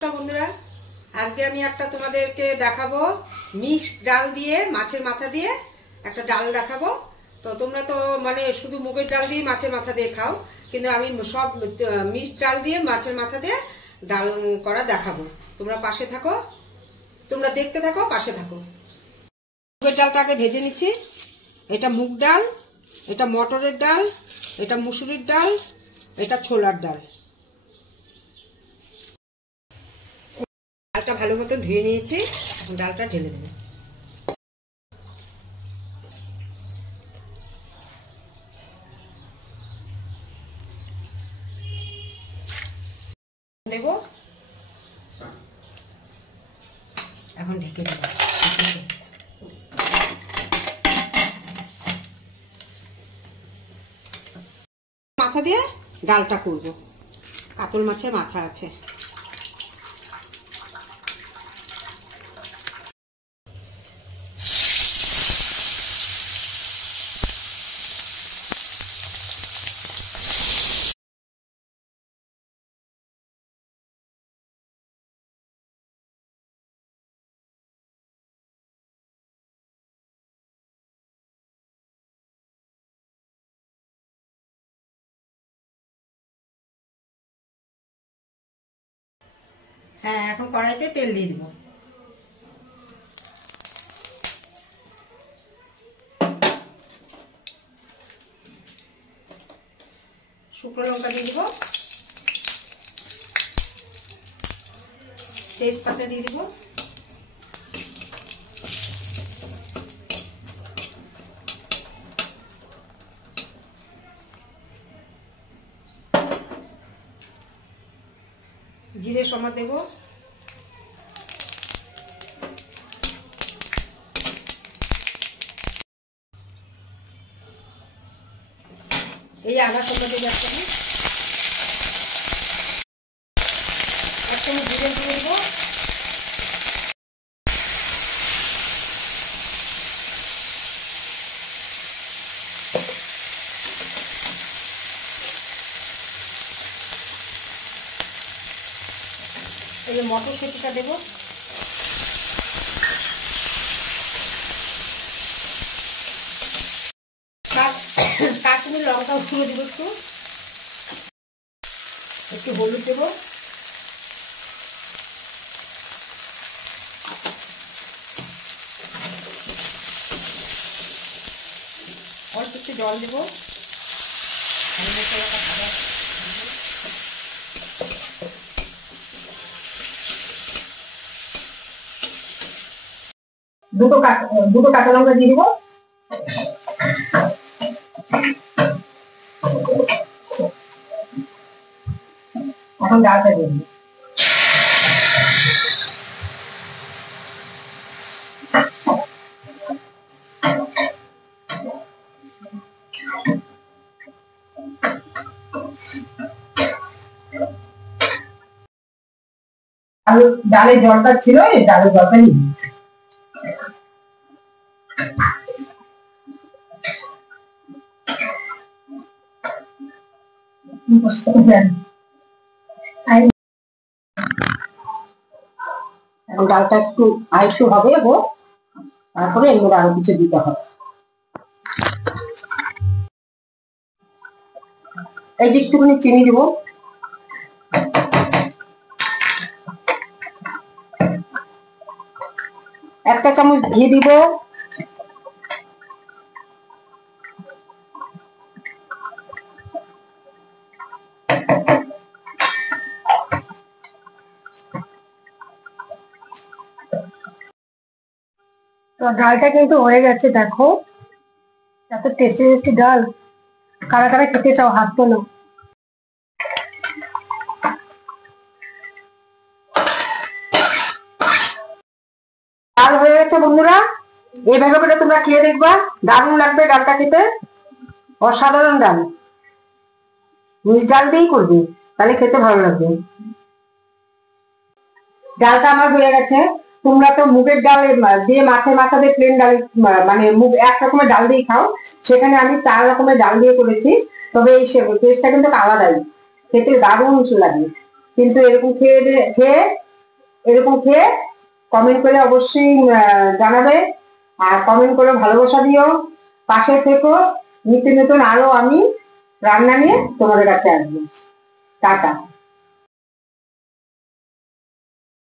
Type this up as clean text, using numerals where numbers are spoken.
বন্ধুরা, আজকে আমি একটা তোমাদেরকে দেখাবো মিক্সড ডাল দিয়ে মাছের মাথা দিয়ে একটা ডাল দেখাবো। তো তোমরা তো মানে শুধু মুগের ডাল দিয়ে মাছের মাথা দিয়ে খাও, কিন্তু আমি সব মিক্সড ডাল দিয়ে মাছের মাথা দিয়ে ডাল করা দেখাবো। তোমরা পাশে থাকো, তোমরা দেখতে থাকো, পাশে থাকো। মুগের ডালটাকে ভেজে নিচ্ছি। এটা মুগ ডাল, এটা মটরের ডাল, এটা মুসুরির ডাল, এটা ছোলার ডাল। ডালটা ভালো মতো ধুয়ে নিয়েছি, এখন ডালটা ঢেলে দেব। দেব, এখন ঢেকে দেব। মাথা দিয়ে ডালটা করব। কাতল মাছের মাথা আছে। হ্যাঁ, এখন কড়াইতে তেল দিয়ে দিব। শুকনো লঙ্কা দিয়ে দিব, তেজপাতা দিয়ে দিব, জিরে সমেত দেব, এই আদা সমেত দেবো এক চামচ জিরে দিয়ে দেবো, এই যে মটরশুঁটিটা দেবো, কাশ্মীরি লঙ্কা গুঁড়ো দেবো, একটু হলুদ দেবো, অল্প একটু জল দেবো, দুটো কাঁচা লঙ্কা দিয়ে দেবো, এখন ডালটা দিয়ে দেবো। ডালের জলটা ছিল, এই ডালের জলটা নিয়ে ডালটা একটু আরেকটু হবে, তারপরে এর মধ্যে আরো কিছু দিতে হবে। এই যে একটুখানি চিনি দেবো, একটা চামচ ঘি দিব, তো ডালটা কিন্তু হয়ে গেছে। দেখো এত টেস্টি টেস্টি ডাল, কারা কারা খেতে চাও হাত তোলো। ডাল হয়ে গেছে বন্ধুরা, এইভাবে করে তোমরা খেয়ে দেখবা, দারুণ লাগবে ডালটা খেতে, অসাধারণ ডাল। মিক্সড ডাল দিয়েই করবে, তাহলে খেতে ভালো লাগবে। ডালটা আমার হয়ে গেছে। তোমরা তো মুগের ডাল দিয়ে মাছের মাথা দিয়ে প্লেন ডাল মানে মুগ এক রকমের ডাল দিয়ে খাও, সেখানে আমি 4 রকমের ডাল দিয়ে করেছি। তবে এই টেস্টটা কিন্তু আলাদাই, খেতে দারুণ লাগে। কিন্তু এরকম খেয়ে এরকম খেয়ে কমেন্ট করে অবশ্যই জানাবে, আর কমেন্ট করে ভালোবাসা দিও, পাশে থেকো। নিত্য নতুন আরো আমি রান্না নিয়ে তোমাদের কাছে আসবো। টাটা।